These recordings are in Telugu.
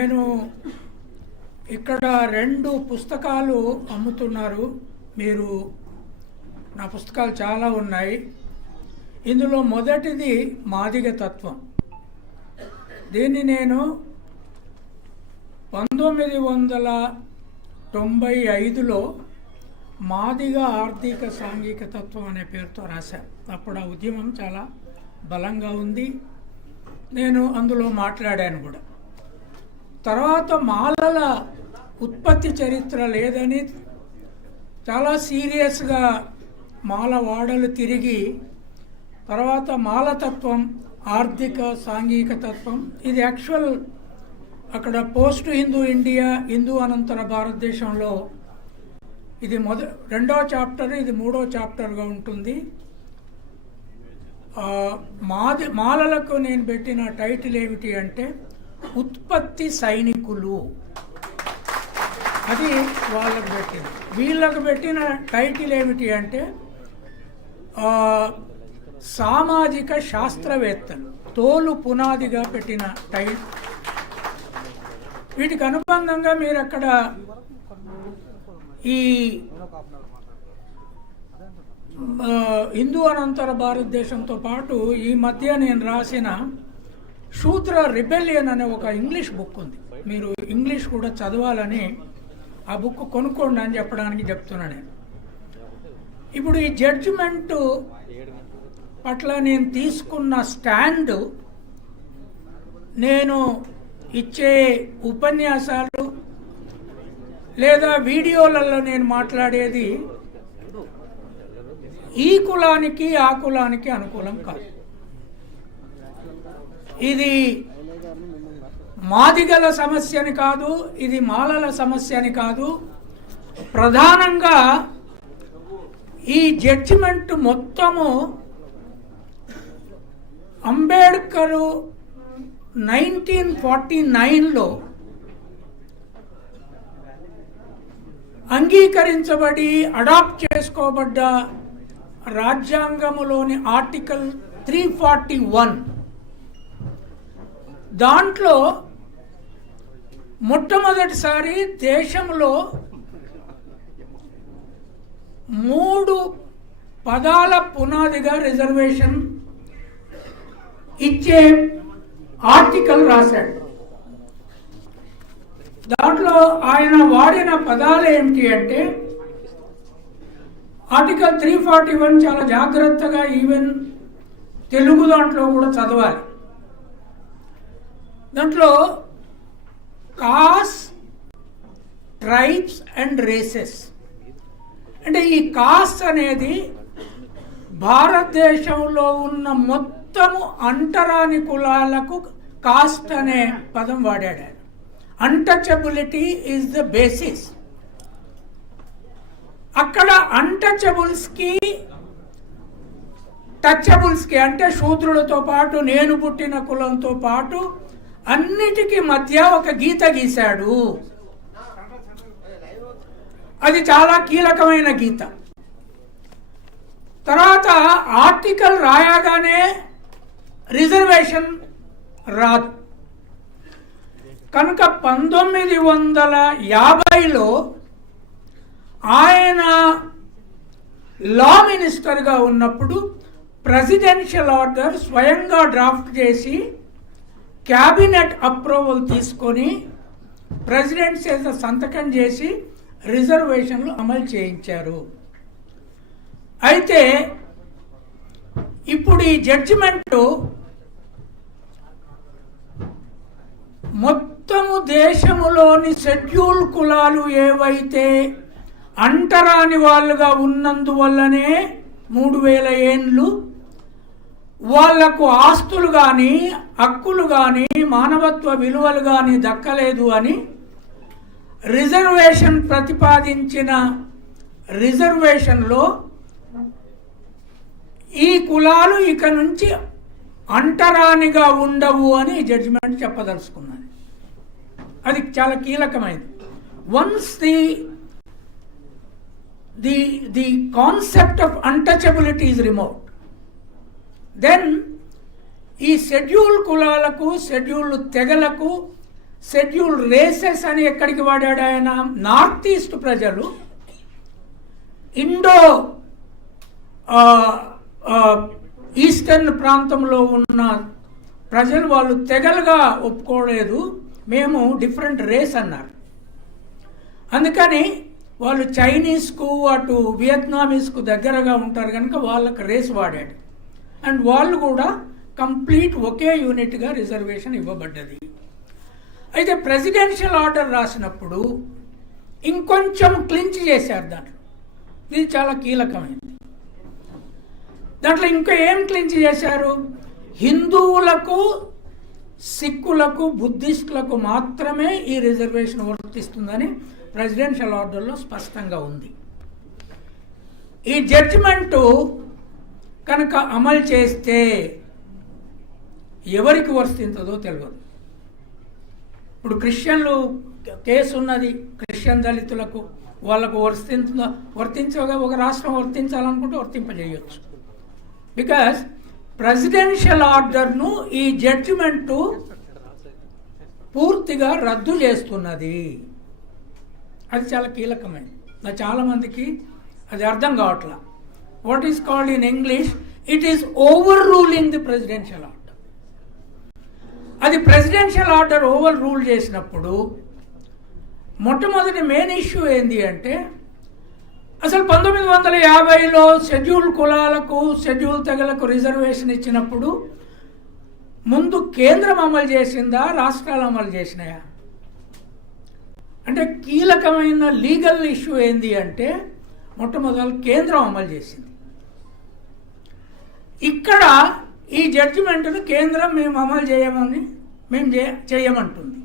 నేను ఇక్కడ 2 పుస్తకాలు అమ్ముతున్నారు. మీరు నా పుస్తకాలు చాలా ఉన్నాయి. ఇందులో మొదటిది మాదిగ తత్వం. దీన్ని నేను 1995లో మాదిగ ఆర్థిక సాంఘిక తత్వం అనే పేరుతో రాశాను. అప్పుడు ఆ ఉద్యమం చాలా బలంగా ఉంది. నేను అందులో మాట్లాడాను కూడా. తర్వాత మాలల ఉత్పత్తి చరిత్ర లేదని చాలా సీరియస్గా మాల వాడలు తిరిగి తర్వాత మాలతత్వం, ఆర్థిక సాంఘిక తత్వం, ఇది యాక్చువల్ అక్కడ పోస్ట్ హిందూ ఇండియా, హిందూ అనంతర భారతదేశంలో ఇది 2వ చాప్టర్, ఇది 3వ చాప్టర్గా ఉంటుంది. మాలలకు నేను పెట్టిన టైటిల్ ఏమిటి అంటే ఉత్పత్తి సైనికులు. అది వాళ్ళకు పెట్టింది. వీళ్ళకు పెట్టిన టైటిల్ ఏమిటి అంటే సామాజిక శాస్త్రవేత్తలు, తోలు పునాదిగా పెట్టిన టైటిల్. వీటికి అనుబంధంగా మీరు అక్కడ ఈ హిందూ అనంతర భారతదేశంతో పాటు ఈ మధ్య నేను రాసిన శూద్ర రిబెలియన్ అనే ఒక ఇంగ్లీష్ బుక్ ఉంది. మీరు ఇంగ్లీష్ కూడా చదవాలని ఆ బుక్ కొనుక్కోండి అని చెప్పడానికి చెప్తున్నాను నేను. ఇప్పుడు ఈ జడ్జిమెంట్ పట్ల నేను తీసుకున్న స్టాండ్, నేను ఇచ్చే ఉపన్యాసాలు లేదా వీడియోలలో నేను మాట్లాడేది ఈ కులానికి ఆ కులానికి అనుకూలం కాదు. ఇది మాదిగల సమస్యని కాదు, ఇది మాలల సమస్యని కాదు. ప్రధానంగా ఈ జడ్జిమెంట్ మొత్తము అంబేద్కరు 1949లో అంగీకరించబడి అడాప్ట్ చేసుకోబడ్డ రాజ్యాంగములోని ఆర్టికల్ 341, దాంట్లో మొట్టమొదటిసారి దేశంలో 3 పదాల పునాదిగా రిజర్వేషన్ ఇచ్చే ఆర్టికల్ రాశాడు. దాంట్లో ఆయన వాడిన పదాలు ఏమిటి అంటే ఆర్టికల్ 341 చాలా జాగ్రత్తగా ఈవెన్ తెలుగు దాంట్లో కూడా చదవాలి. దాంట్లో కాస్ట్, ట్రైబ్స్ అండ్ రేసెస్ అంటే ఈ కాస్ట్ అనేది భారతదేశంలో ఉన్న మొత్తము అంటరాని కులాలకు కాస్ట్ అనే పదం వాడాడు. Untouchability is the basis. అక్కడ అన్టచబుల్స్కి, టచబుల్స్కి అంటే శూద్రులతో పాటు నేను పుట్టిన కులంతో పాటు అన్నిటికీ మధ్య ఒక గీత గీశాడు. అది చాలా కీలకమైన గీత. తర్వాత ఆర్టికల్ రాయగానే రిజర్వేషన్ రాదు. కనుక 1950లో ఆయన లా మినిస్టర్గా ఉన్నప్పుడు ప్రెసిడెన్షియల్ ఆర్డర్ స్వయంగా డ్రాఫ్ట్ చేసి క్యాబినెట్ అప్రూవల్ తీసుకొని ప్రెసిడెంట్ చేత సంతకం చేసి రిజర్వేషన్లు అమలు చేయించారు. అయితే ఇప్పుడు ఈ జడ్జిమెంటు మొత్తము దేశములోని షెడ్యూల్ కులాలు ఏవైతే అంటరాని వాళ్ళుగా ఉన్నందువల్లనే 3000 ఏండ్లు వాళ్లకు ఆస్తులు కానీ, హక్కులు కానీ, మానవత్వ విలువలు కానీ దక్కలేదు అని రిజర్వేషన్ ప్రతిపాదించిన రిజర్వేషన్లో ఈ కులాలు ఇక నుంచి అంటరానిగా ఉండవు అని జడ్జిమెంట్ చెప్పదలుచుకున్నది. అది చాలా కీలకమైనది. Once the concept of untouchability is removed, then ఈ షెడ్యూల్ కులాలకు, షెడ్యూల్ తెగలకు షెడ్యూల్ రేసెస్ అని ఎక్కడికి వాడాడు ఆయన? నార్త్ ఈస్ట్ ప్రజలు ఇండో ఈస్టర్న్ ప్రాంతంలో ఉన్న ప్రజలు వాళ్ళు తెగలుగా ఒప్పుకోలేదు, మేము డిఫరెంట్ రేస్ అన్నారు. అందుకని వాళ్ళు చైనీస్కు అటు వియత్నామీస్కు దగ్గరగా ఉంటారు కనుక వాళ్ళకి రేస్ వాడాడు. అండ్ వాళ్ళు కూడా కంప్లీట్ ఒకే యూనిట్గా రిజర్వేషన్ ఇవ్వబడ్డది. అయితే ప్రెసిడెన్షియల్ ఆర్డర్ రాసినప్పుడు ఇంకొంచెం క్లించ్ చేశారు దాంట్లో. ఇది చాలా కీలకమైనది. దాంట్లో ఇంకా ఏం క్లించ్ చేశారు? హిందువులకు, సిక్కులకు, బుద్ధిస్టులకు మాత్రమే ఈ రిజర్వేషన్ వర్తిస్తుందని ప్రెసిడెన్షియల్ ఆర్డర్లో స్పష్టంగా ఉంది. ఈ జడ్జిమెంటు కనుక అమలు చేస్తే ఎవరికి వర్తిస్తుందో తెలియదు. ఇప్పుడు క్రిస్టియన్లు కేసు ఉన్నది, క్రిస్టియన్ దళితులకు వాళ్ళకు వర్తించగా ఒక రాష్ట్రం వర్తించాలనుకుంటే వర్తింపజేయవచ్చు. బికాస్ ప్రెసిడెన్షియల్ ఆర్డర్ను ఈ జడ్జిమెంటు పూర్తిగా రద్దు చేస్తున్నది. అది చాలా కీలకమైనది. చాలామందికి అది అర్థం కావట్లా. What is called in English, it is over ruling the presidential order. అది ప్రెసిడెన్షియల్ ఆర్డర్ ఓవర్ రూల్ చేసినప్పుడు మొట్టమొదటి మెయిన్ ఇష్యూ ఏంది అంటే, అసలు 1950లో షెడ్యూల్ కులాలకు, షెడ్యూల్ తెగలకు రిజర్వేషన్ ఇచ్చినప్పుడు ముందు కేంద్రం అమలు చేసిందా, రాష్ట్రాలు అమలు చేసినాయా? అంటే కీలకమైన లీగల్ ఇష్యూ ఏంది అంటే మొట్టమొదటి కేంద్రం అమలు చేసింది. ఇక్కడ ఈ జడ్జిమెంట్ను కేంద్రం మేము అమలు చేయమని చేయమంటుంది.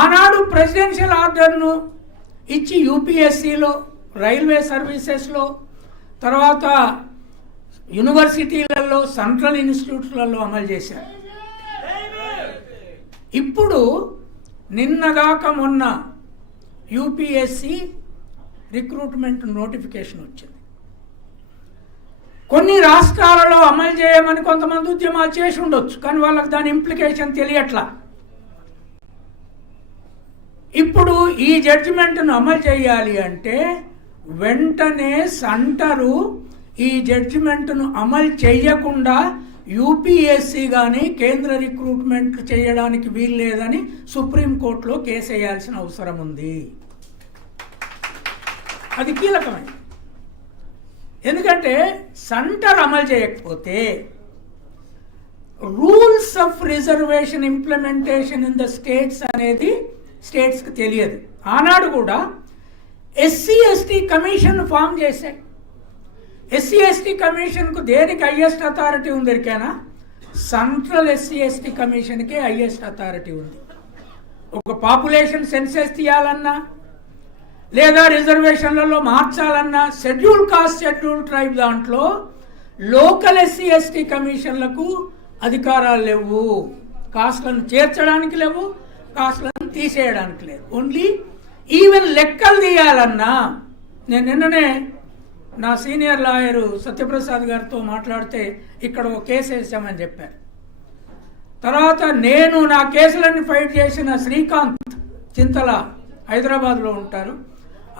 ఆనాడు ప్రెసిడెన్షియల్ ఆర్డర్ను ఇచ్చి యూపీఎస్సీలో, రైల్వే సర్వీసెస్లో, తర్వాత యూనివర్సిటీలలో, సెంట్రల్ ఇన్స్టిట్యూట్లలో అమలు చేశారు. ఇప్పుడు నిన్నగాక మొన్న యూపీఎస్సీ రిక్రూట్మెంట్ నోటిఫికేషన్ వచ్చింది. కొన్ని రాష్ట్రాలలో అమలు చేయమని కొంతమంది ఉద్యమాలు చేసి ఉండొచ్చు, కానీ వాళ్ళకి దాని ఇంప్లికేషన్ తెలియట్లా. ఇప్పుడు ఈ జడ్జిమెంట్ను అమలు చేయాలి అంటే వెంటనే సెంటరు ఈ జడ్జిమెంట్ను అమలు చేయకుండా యూపీఎస్సీ కానీ కేంద్ర రిక్రూట్మెంట్ చేయడానికి వీలు లేదని సుప్రీంకోర్టులో కేసు వేయాల్సిన అవసరం ఉంది. అది కీలకమైనది. ఎందుకంటే సెంటర్ అమలు చేయకపోతే rules of reservation implementation in the states అనేది స్టేట్స్కి తెలియదు. ఆనాడు కూడా ఎస్సీ ఎస్టీ కమిషన్ ఫామ్ చేశాయి. ఎస్సీ ఎస్టీ కమిషన్కు దేనికి హైయెస్ట్ అథారిటీ ఉంది ఎరికైనా? సెంట్రల్ ఎస్సీ ఎస్టీ కమిషన్కే హైయెస్ట్ అథారిటీ ఉంది. ఒక పాపులేషన్ సెన్సెస్ తీయాలన్నా లేదా రిజర్వేషన్లలో మార్చాలన్నా షెడ్యూల్ కాస్ట్, షెడ్యూల్ ట్రైబ్ దాంట్లో లోకల్ ఎస్సీ ఎస్టీ కమిషన్లకు అధికారాలు లేవు. కాస్ట్లను చేర్చడానికి లేవు, కాస్ట్లను తీసేయడానికి లేదు. ఓన్లీ ఈవెన్ లెక్కలు తీయాలన్నా, నేను నిన్ననే నా సీనియర్ లాయరు సత్యప్రసాద్ గారితో మాట్లాడితే ఇక్కడ ఒక కేసు వేసామని చెప్పారు. తర్వాత నేను నా కేసులన్నీ ఫైట్ చేసిన శ్రీకాంత్ చింతల హైదరాబాద్లో ఉంటారు,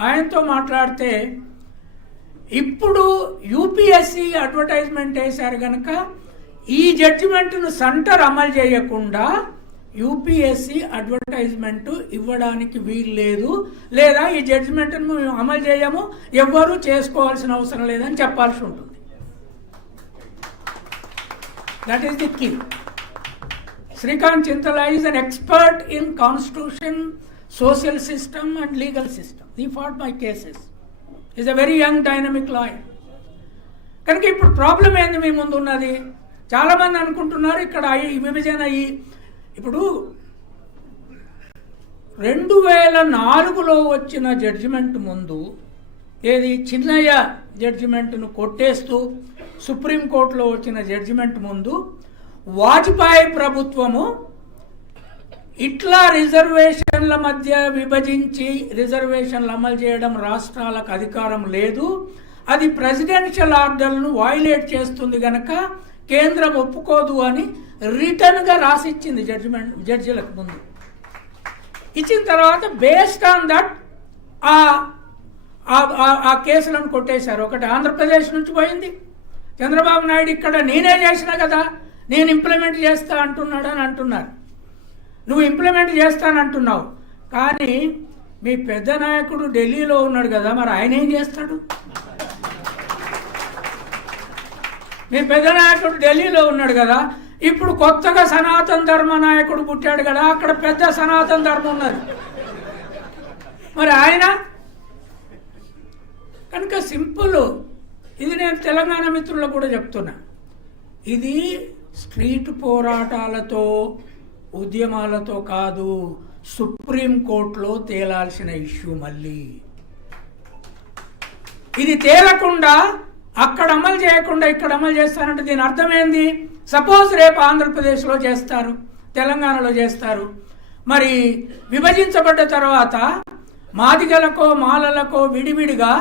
ఆయనతో మాట్లాడితే ఇప్పుడు యూపీఎస్సీ అడ్వర్టైజ్మెంట్ వేశారు కనుక ఈ జడ్జిమెంట్ను సెంటర్ అమలు చేయకుండా యూపీఎస్సీ అడ్వర్టైజ్మెంట్ ఇవ్వడానికి వీలు లేదు, లేదా ఈ జడ్జిమెంట్ను మేము అమలు చేయము, ఎవ్వరూ చేసుకోవాల్సిన అవసరం లేదని చెప్పాల్సి ఉంటుంది. That is the key. Srikanth Chintala is an expert in constitution, social system and legal system. He fought my cases. He's a very young dynamic lawyer. కనుక ఇప్పుడు ప్రాబ్లం ఏంది మీ ముందు ఉన్నది? చాలామంది అనుకుంటున్నారు ఇక్కడ ఈ విభజన ఇప్పుడు 2004లో వచ్చిన జడ్జిమెంట్ ముందు ఏది చిన్నయ్య జడ్జిమెంట్ను కొట్టేస్తూ సుప్రీంకోర్టులో వచ్చిన జడ్జిమెంట్ ముందు వాజ్పేయి ప్రభుత్వము ఇట్లా రిజర్వేషన్ల మధ్య విభజించి రిజర్వేషన్లు అమలు చేయడం రాష్ట్రాలకు అధికారం లేదు, అది ప్రెసిడెన్షియల్ ఆర్డర్ను వయలేట్ చేస్తుంది కనుక కేంద్రం ఒప్పుకోదు అని రిటర్న్గా రాసిచ్చింది జడ్జిలకు ముందు. ఇచ్చిన తర్వాత బేస్డ్ ఆన్ దట్ ఆ కేసులను కొట్టేశారు. ఒకటి ఆంధ్రప్రదేశ్ నుంచి పోయింది, చంద్రబాబు నాయుడు ఇక్కడ నేనే చేసినా కదా, నేను ఇంప్లిమెంట్ చేస్తా అంటున్నాడు అని అంటున్నారు. నువ్వు ఇంప్లిమెంట్ చేస్తానంటున్నావు, కానీ మీ పెద్ద నాయకుడు ఢిల్లీలో ఉన్నాడు కదా, మరి ఆయన ఏం చేస్తాడు? మీ పెద్ద నాయకుడు ఢిల్లీలో ఉన్నాడు కదా, ఇప్పుడు కొత్తగా సనాతన ధర్మ నాయకుడు పుట్టాడు కదా, అక్కడ పెద్ద సనాతన ధర్మం ఉన్నది, మరి ఆయన. కనుక సింపుల్. ఇది నేను తెలంగాణ మిత్రులకు కూడా చెప్తున్నా, ఇది స్ట్రీట్ పోరాటాలతో ఉద్యమాలతో కాదు, సుప్రీంకోర్టులో తేలాల్సిన ఇష్యూ. మళ్ళీ ఇది తేలకుండా అక్కడ అమలు చేయకుండా ఇక్కడ అమలు చేస్తారంటే దీని అర్థమైంది. సపోజ్ రేపు ఆంధ్రప్రదేశ్లో చేస్తారు, తెలంగాణలో చేస్తారు, మరి విభజించబడ్డ తర్వాత మాదిగలకో మాలలకో విడివిడిగా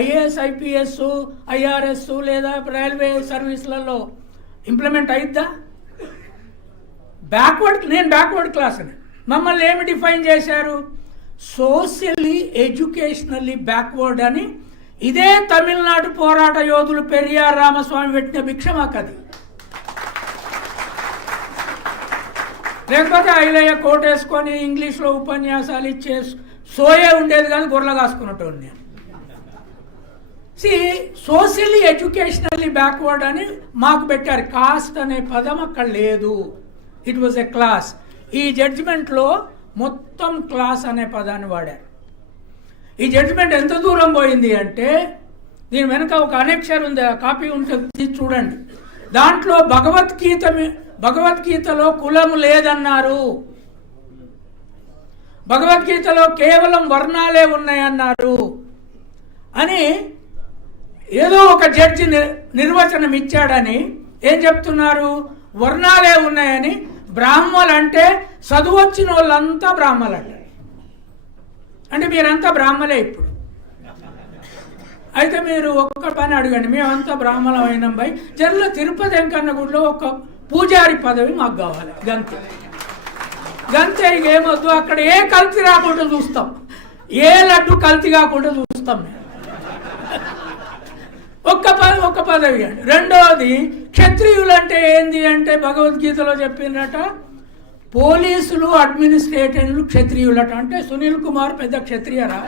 ఐఏఎస్ ఐపీఎస్ ఐఆర్ఎస్ లేదా రైల్వే సర్వీసులలో ఇంప్లిమెంట్ అయిద్దా? నేను బ్యాక్వర్డ్ క్లాస్ అని మమ్మల్ని ఏమి డిఫైన్ చేశారు? సోషల్లీ ఎడ్యుకేషనల్లీ బ్యాక్వర్డ్ అని. ఇదే తమిళనాడు పోరాట యోధులు పెరియార్ రామస్వామి పెట్టిన భిక్ష మాకది. లేకపోతే ఐలయ్య కోటేసుకొని ఇంగ్లీష్లో ఉపన్యాసాలు ఇచ్చే సోయే ఉండేది కాదు, గొర్రెలు కాసుకున్నట్టు నేను. సోషల్లీ ఎడ్యుకేషనల్లీ బ్యాక్వర్డ్ అని మాకు పెట్టారు. కాస్ట్ అనే పదం అక్కడ లేదు, ఇట్ వాజ్ ఎ క్లాస్. ఈ జడ్జిమెంట్లో మొత్తం క్లాస్ అనే పదాన్ని వాడారు. ఈ జడ్జిమెంట్ ఎంత దూరం పోయింది అంటే, దీని వెనుక ఒక అనెక్షర్ ఉంది, కాపీ ఉంటుంది చూడండి. దాంట్లో భగవద్గీతలో కులము లేదన్నారు, భగవద్గీతలో కేవలం వర్ణాలే ఉన్నాయన్నారు అని ఏదో ఒక జడ్జి నిర్వచనం ఇచ్చాడని ఏం చెప్తున్నారు? వర్ణాలే ఉన్నాయని. బ్రాహ్మలు అంటే చదువు వచ్చిన వాళ్ళంతా బ్రాహ్మలు అంటే మీరంతా బ్రాహ్మలే ఇప్పుడు. అయితే మీరు ఒక్క పని అడగండి, మేమంతా బ్రాహ్మణం అయినాం బై, జర్ల తిరుపతి వెంకన్న గుడిలో ఒక పూజారి పదవి మాకు కావాలి, గంతే. ఏమొద్దు, అక్కడ ఏ కల్తీ రాకుండా చూస్తాం, ఏ లడ్డు కల్తీ కాకుండా చూస్తాం మేము. ఒక్క పదవి అండి. రెండవది, క్షత్రియులు అంటే ఏంది అంటే భగవద్గీతలో చెప్పినట, పోలీసులు అడ్మినిస్ట్రేటర్లు క్షత్రియులట. అంటే సునీల్ కుమార్ పెద్ద క్షత్రియరా?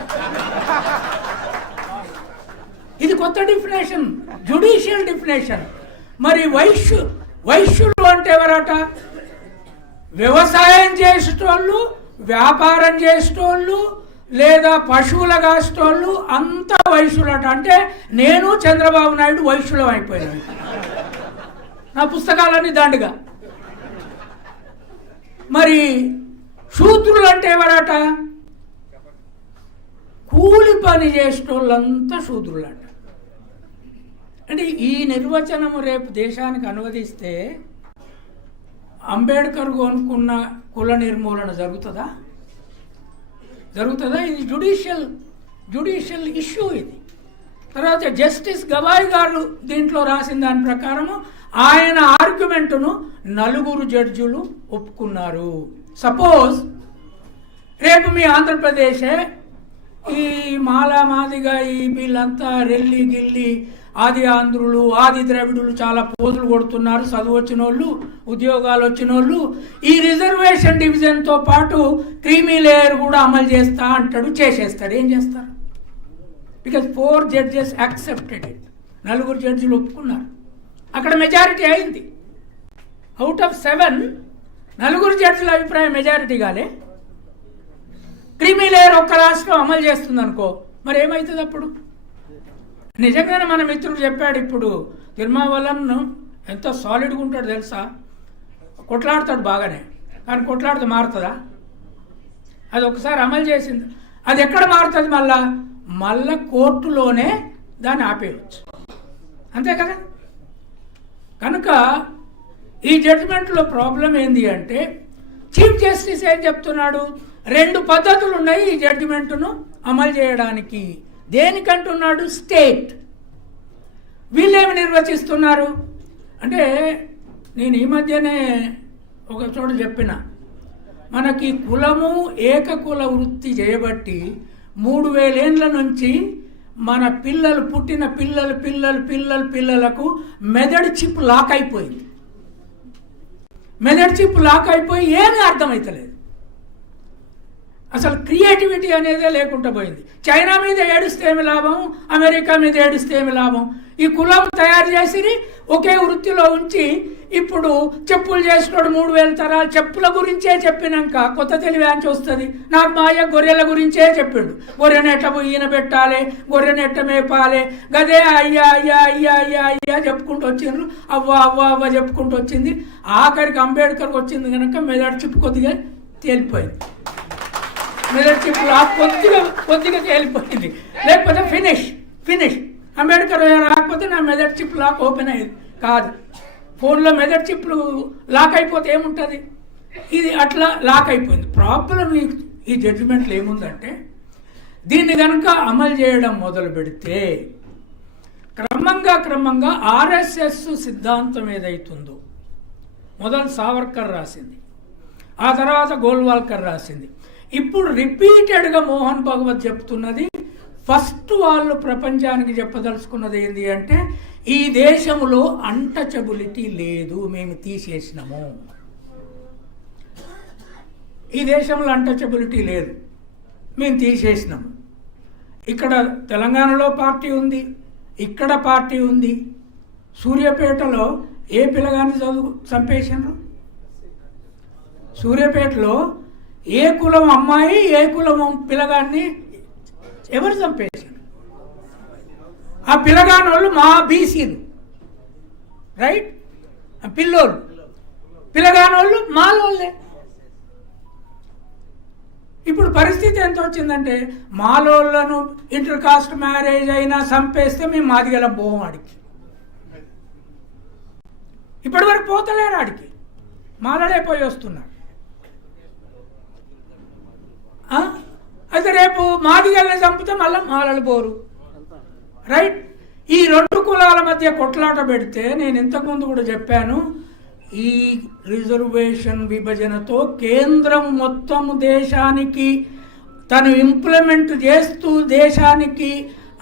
ఇది కొత్త డిఫినేషన్, జ్యుడిషియల్ డిఫినేషన్. మరి వైశ్యులు అంటే ఎవరట? వ్యవసాయం చేసేటోళ్ళు, వ్యాపారం చేసేటోళ్ళు, లేదా పశువుల కాసేటోళ్ళు అంతా వైశ్యులట. అంటే నేను చంద్రబాబు నాయుడు వైశ్యులం అయిపోయాను, నా పుస్తకాలన్నీ దండగా. మరి శూద్రులు అంటే ఎవరట? కూలి పని చేసేటోళ్ళంతా శూద్రులట. అంటే ఈ నిర్వచనము రేపు దేశానికి అనువదిస్తే అంబేద్కర్ కొనుక్కున్న కుల నిర్మూలన జరుగుతుందా? ఇది జ్యుడిషియల్ ఇష్యూ ఇది. తర్వాత జస్టిస్ గవాయ్ గారు దీంట్లో రాసిన దాని ప్రకారము ఆయన ఆర్గ్యుమెంటును 4 జడ్జిలు ఒప్పుకున్నారు. సపోజ్ రేపు మీ ఆంధ్రప్రదేశే ఈ మాదిగా ఈ వీళ్ళంతా రెల్లి గిల్లి ఆది ఆంధ్రులు ఆది ద్రవిడులు చాలా పోజులు కొడుతున్నారు, చదువు వచ్చిన వాళ్ళు, ఉద్యోగాలు వచ్చిన వాళ్ళు. ఈ రిజర్వేషన్ డివిజన్తో పాటు క్రీమీ లేయర్ కూడా అమలు చేస్తా అంటాడు, చేసేస్తాడు. ఏం చేస్తారు? Because 4 judges accepted it. 4 జడ్జిలు ఒప్పుకున్నారు. అక్కడ మెజారిటీ అయింది. అవుట్ ఆఫ్ 7 4 జడ్జిల అభిప్రాయం మెజారిటీ కాలే. క్రీమీ లేయర్ ఒక్క రాష్ట్రం అమలు చేస్తుంది అనుకో, మరి ఏమవుతుంది అప్పుడు? నిజంగానే మన మిత్రుడు చెప్పాడు, ఇప్పుడు తిరుమావలన్ ఎంత సాలిడ్గా ఉంటాడు తెలుసా? కొట్లాడతాడు బాగానే, కానీ కొట్లాడితే మారుతుందా? అది ఒకసారి అమలు చేసింది, అది ఎక్కడ మారుతుంది? మళ్ళా కోర్టులోనే దాన్ని ఆపేయవచ్చు, అంతే కదా. కనుక ఈ జడ్జిమెంట్లో ప్రాబ్లం ఏంది అంటే, చీఫ్ జస్టిస్ ఏం చెప్తున్నాడు? 2 పద్ధతులు ఉన్నాయి ఈ జడ్జిమెంట్ను అమలు చేయడానికి. దేనికంటున్నాడు? స్టేట్. వీళ్ళేమి నిర్వచిస్తున్నారు అంటే నేను ఈ మధ్యనే ఒక చోట చెప్పిన, మనకి కులము ఏకకుల వృత్తి చేయబట్టి 3000 ఏండ్ల నుంచి మన పిల్లలు పుట్టిన పిల్లలకు మెదడు చిప్ లాక్ అయిపోయింది. మెదడు చిప్ లాక్ అయిపోయి ఏమీ అర్థమవుతలేదు. అసలు క్రియేటివిటీ అనేదే లేకుండా పోయింది. చైనా మీద ఏడుస్తే ఏమి లాభం, అమెరికా మీద ఏడుస్తే ఏమి లాభం? ఈ కులం తయారు చేసి ఒకే వృత్తిలో ఉంచి ఇప్పుడు చెప్పులు చేసినోడు 3000 తరాలు చెప్పుల గురించే చెప్పినాక కొత్త తెలివి ఆంచి వస్తుంది. నాకు మా అయ్య గొర్రెల గురించే చెప్పిండు. గొర్రెనెట్ట ఈయన పెట్టాలి, గొర్రెనెట్ట మేపాలి, గదే అయ్యా అయ్యా అయ్యా అయ్యా అయ్యా చెప్పుకుంటూ వచ్చిండ్రు. అవ్వ అవ్వ అవ్వ చెప్పుకుంటూ వచ్చింది. ఆఖరికి అంబేద్కర్కి వచ్చింది కనుక మెదడు చిప్పు కొద్దిగా తేలిపోయింది. మెదడు చిప్పు కొద్దిగా తేలిపోయింది. లేకపోతే ఫినిష్ అంబేద్కర్ రాకపోతే నా మెదడు చిప్ లాక్ ఓపెన్ అయ్యేది కాదు. ఫోన్లో మెదడు చిప్లు లాక్ అయిపోతే ఏముంటుంది? ఇది అట్లా లాక్ అయిపోయింది. ప్రాబ్లం ఈ జడ్జిమెంట్లో ఏముందంటే, దీన్ని కనుక అమలు చేయడం మొదలు పెడితే క్రమంగా ఆర్ఎస్ఎస్ సిద్ధాంతం ఏదైతుందో, మొదలు సావర్కర్ రాసింది, ఆ తర్వాత గోల్వాల్కర్ రాసింది, ఇప్పుడు రిపీటెడ్గా మోహన్ భగవత్ చెప్తున్నది. ఫస్ట్ వాళ్ళు ప్రపంచానికి చెప్పదలుచుకున్నది ఏంటి అంటే, ఈ దేశంలో అన్టచబిలిటీ లేదు, మేము తీసేసినాము. ఈ దేశంలో అన్టచబిలిటీ లేదు, మేము తీసేసినాము. ఇక్కడ తెలంగాణలో పార్టీ ఉంది, ఇక్కడ పార్టీ ఉంది. సూర్యాపేటలో ఏ పిల్లగాన్ని చంపేసినారు? సూర్యాపేటలో ఏ కులం అమ్మాయి, ఏ కులం పిల్లగాన్ని ఎవరు చంపేశారు? ఆ పిల్లగాని వాళ్ళు మా బీసీలు, రైట్? పిల్లోళ్ళు పిల్లగాని వాళ్ళు మాలోళ్ళే. ఇప్పుడు పరిస్థితి ఎంత వచ్చిందంటే, మాలోళ్ళను ఇంటర్ కాస్ట్ మ్యారేజ్ అయినా చంపేస్తే మేము మాదిగల పోం ఆడికి. ఇప్పటి వరకు పోతలేడు ఆడికి, మాలడే పోయి వస్తున్నాడు. అయితే రేపు మాదిగల్ని చంపితే మళ్ళీ మాలలు పోరు, రైట్? ఈ రెండు కులాల మధ్య కొట్లాట పెడితే, నేను ఇంతకుముందు కూడా చెప్పాను, ఈ రిజర్వేషన్ విభజనతో కేంద్రం మొత్తం దేశానికి తను ఇంప్లిమెంట్ చేస్తూ దేశానికి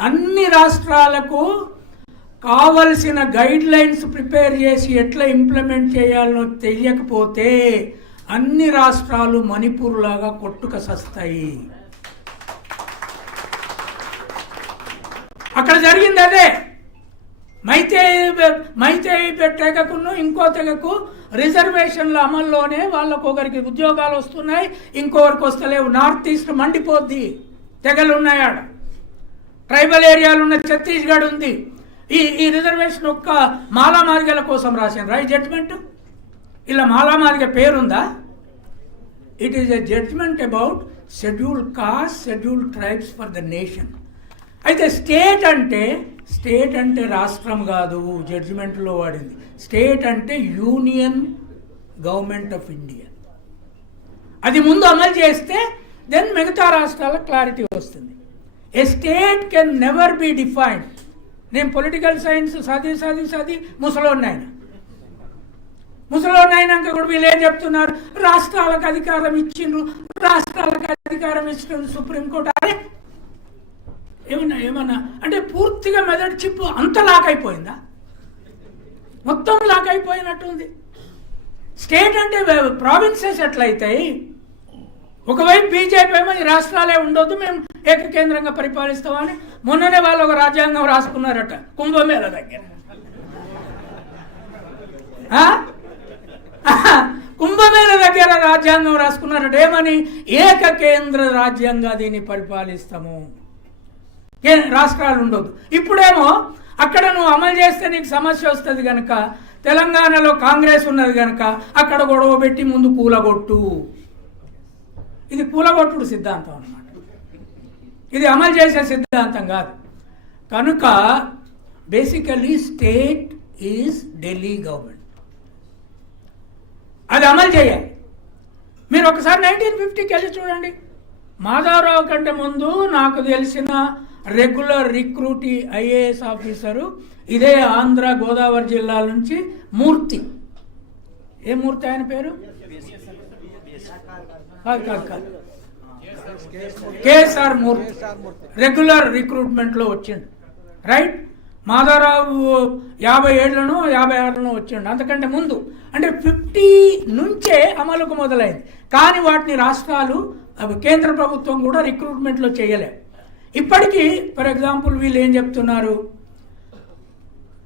అన్ని రాష్ట్రాలకు కావలసిన గైడ్ లైన్స్ ప్రిపేర్ చేసి ఎట్లా ఇంప్లిమెంట్ చేయాలో తెలియకపోతే అన్ని రాష్ట్రాలు మణిపూర్ లాగా కొట్టుక సస్తాయి. అక్కడ జరిగింది అదే. మైతేయి తెగకును ఇంకో తెగకు రిజర్వేషన్ల అమల్లోనే వాళ్ళకొకరికి ఉద్యోగాలు వస్తున్నాయి, ఇంకొకరికి వస్తలేవు. నార్త్ ఈస్ట్ మండిపోద్ది, తెగలు ఉన్నాయి ఆడ. ట్రైబల్ ఏరియాలు ఉన్న ఛత్తీస్గఢ్ ఉంది. ఈ రిజర్వేషన్ ఒక్క మాలామాదిగల కోసం రాశాను ఈ జడ్జిమెంట్. ఇలా మాలామాదిగ పేరుందా? It is a judgement about scheduled cost, scheduled tribes for the nation. అయితే స్టేట్ అంటే రాష్ట్రం కాదు, జడ్జిమెంట్లో వాడింది. స్టేట్ అంటే యూనియన్ గవర్నమెంట్ ఆఫ్ ఇండియా. అది ముందు అమలు చేస్తే దెన్ మిగతా రాష్ట్రాలకు క్లారిటీ వస్తుంది. A state can never be defined. నేను పొలిటికల్ సైన్స్ చదివి ముసలోనైనాక కూడా వీళ్ళు ఏం చెప్తున్నారు? రాష్ట్రాలకు అధికారం ఇచ్చిండ్రు సుప్రీంకోర్టు. అరే ఏమన్నా అంటే పూర్తిగా మెదడు చిప్పు అంత లాక్ అయిపోయిందా? మొత్తం లాక్ అయిపోయినట్టుంది. స్టేట్ అంటే ప్రావిన్సెస్ ఎట్లయితాయి? ఒకవైపు బీజేపీ ఏమో ఈ రాష్ట్రాలే ఉండొద్దు, మేము ఏకకేంద్రంగా పరిపాలిస్తామని మొన్ననే వాళ్ళు ఒక రాజ్యాంగం రాసుకున్నారట కుంభమేళ దగ్గర. కుంభమేళ దగ్గర రాజ్యాంగం రాసుకున్నారట. ఏమని? ఏకకేంద్ర రాజ్యంగా దీన్ని పరిపాలిస్తాము, రాష్ట్రాలు ఉండొద్దు. ఇప్పుడేమో అక్కడ నువ్వు అమలు చేస్తే నీకు సమస్య వస్తుంది కనుక, తెలంగాణలో కాంగ్రెస్ ఉన్నది కనుక అక్కడ గొడవ పెట్టి ముందు కూలగొట్టు. ఇది కూలగొట్టుడు సిద్ధాంతం అన్నమాట. ఇది అమలు చేసే సిద్ధాంతం కాదు. కనుక basically state is Delhi government. అది అమలు చేయాలి. మీరు ఒకసారి 1950కి వెళ్ళి చూడండి. మాధవరావు కంటే ముందు నాకు తెలిసిన రెగ్యులర్ రిక్రూటీ ఐఏఎస్ ఆఫీసరు ఇదే ఆంధ్ర గోదావరి జిల్లా నుంచి మూర్తి. ఏ మూర్తి ఆయన పేరు? కాదు కేఎస్ఆర్ మూర్తి రెగ్యులర్ రిక్రూట్మెంట్లో వచ్చిండు. రైట్. మాధవరావు 57లోనో 56లోనో వచ్చిండు, అంతకంటే ముందు. అంటే 50 నుంచే అమలుకు మొదలైంది. కానీ వాటిని రాష్ట్రాలు కేంద్ర ప్రభుత్వం కూడా రిక్రూట్మెంట్లో చేయలే. ఇప్పటికీ ఫర్ ఎగ్జాంపుల్ వీళ్ళు ఏం చెప్తున్నారు,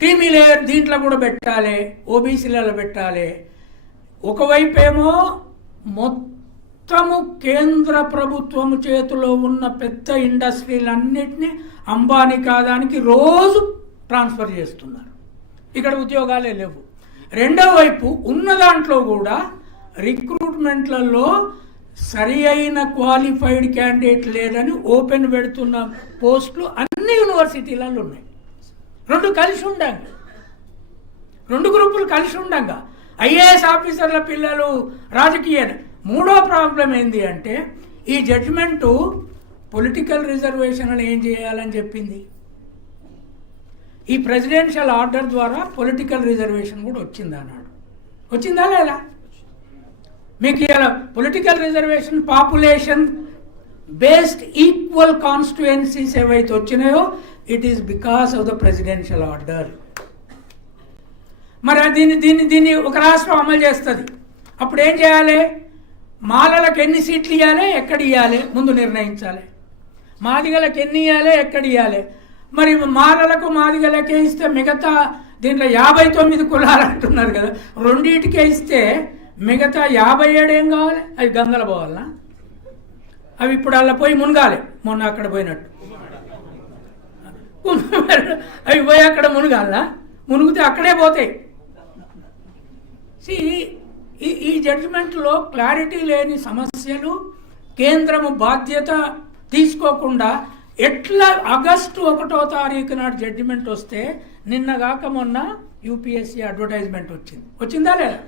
క్రీమీ లేయర్ దీంట్లో కూడా పెట్టాలి, ఓబీసీలలో పెట్టాలి. ఒకవైపు ఏమో మొత్తము కేంద్ర ప్రభుత్వము చేతిలో ఉన్న పెద్ద ఇండస్ట్రీలన్నిటినీ అంబానీ కాదానికి రోజు ట్రాన్స్ఫర్ చేస్తున్నారు, ఇక్కడ ఉద్యోగాలే లేవు. రెండో వైపు ఉన్న దాంట్లో కూడా రిక్రూట్మెంట్లలో సరి అయిన క్వాలిఫైడ్ క్యాండిడేట్ లేదని ఓపెన్ పెడుతున్న పోస్టులు అన్ని యూనివర్సిటీలలో ఉన్నాయి. రెండు గ్రూపులు కలిసి ఉండంగా ఐఏఎస్ ఆఫీసర్ల పిల్లలు రాజకీయ. మూడో ప్రాబ్లం ఏంది అంటే ఈ జడ్జిమెంటు పొలిటికల్ రిజర్వేషన్లు ఏం చేయాలని చెప్పింది. ఈ ప్రెసిడెన్షియల్ ఆర్డర్ ద్వారా పొలిటికల్ రిజర్వేషన్ కూడా వచ్చింది అన్నాడు. వచ్చిందా లేదా? మీకు ఇలా political reservation population based equal constituencies ఏవైతే వచ్చినాయో it is because of the presidential order. మరి దీన్ని ఒక రాష్ట్రం అమలు చేస్తుంది. అప్పుడు ఏం చేయాలి? మాలలకు ఎన్ని సీట్లు ఇవ్వాలి, ఎక్కడ ఇవ్వాలి ముందు నిర్ణయించాలి. మాదిగలకు ఎన్ని ఇవ్వాలి, ఎక్కడ ఇవ్వాలి. మరి మాదిగలకే ఇస్తే మిగతా దీంట్లో 59 కులాలు అంటున్నారు కదా, రెండింటికే ఇస్తే మిగతా 57 ఏం కావాలి? అవి గంగల పోవాలనా? అవి ఇప్పుడు అలా పోయి మునగాలి, మొన్న అక్కడ పోయినట్టు అవి పోయి అక్కడ మునగాలనా? మునిగితే అక్కడే పోతాయి. ఈ జడ్జిమెంట్లో క్లారిటీ లేని సమస్యలు, కేంద్రము బాధ్యత తీసుకోకుండా ఎట్లా ఆగస్టు 1వ తారీఖు నాడు జడ్జిమెంట్ వస్తే నిన్నగాక మొన్న యూపీఎస్సీ అడ్వర్టైజ్మెంట్ వచ్చిందా లేదా?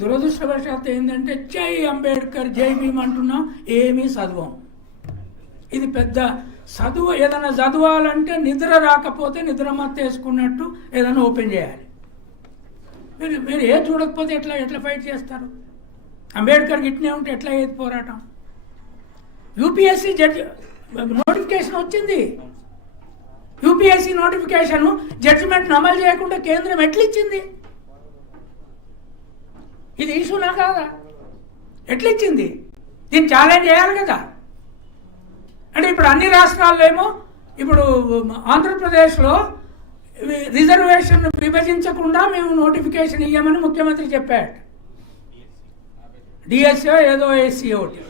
దురదృష్టవశాత్తు ఏంటంటే జై అంబేద్కర్ జై భీమ్ అంటున్నాం, ఏమీ చదవం. ఇది పెద్ద చదువు. ఏదైనా చదవాలంటే నిద్ర రాకపోతే నిద్ర మత్తు వేసుకున్నట్టు ఏదైనా ఓపెన్ చేయాలి. మీరు ఏ చూడకపోతే ఎట్లా ఫైట్ చేస్తారు? అంబేద్కర్ గిట్నే ఉంటే ఎట్లా ఏది పోరాటం? యూపీఎస్సీ నోటిఫికేషన్ వచ్చింది. యూపీఎస్సీ నోటిఫికేషన్ జడ్జిమెంట్ను అమలు చేయకుండా కేంద్రం ఎట్లిచ్చింది? ఇది ఇష్యూనా కాదా? ఎట్లిచ్చింది? దీన్ని ఛాలెంజ్ చేయాలి కదా. అంటే ఇప్పుడు అన్ని రాష్ట్రాల్లో ఏమో ఇప్పుడు ఆంధ్రప్రదేశ్లో రిజర్వేషన్ విభజించకుండా మేము నోటిఫికేషన్ ఇవ్వమని ముఖ్యమంత్రి చెప్పాడు. డిఎస్ఓ ఏదో ఎస్సీ ఒకటి.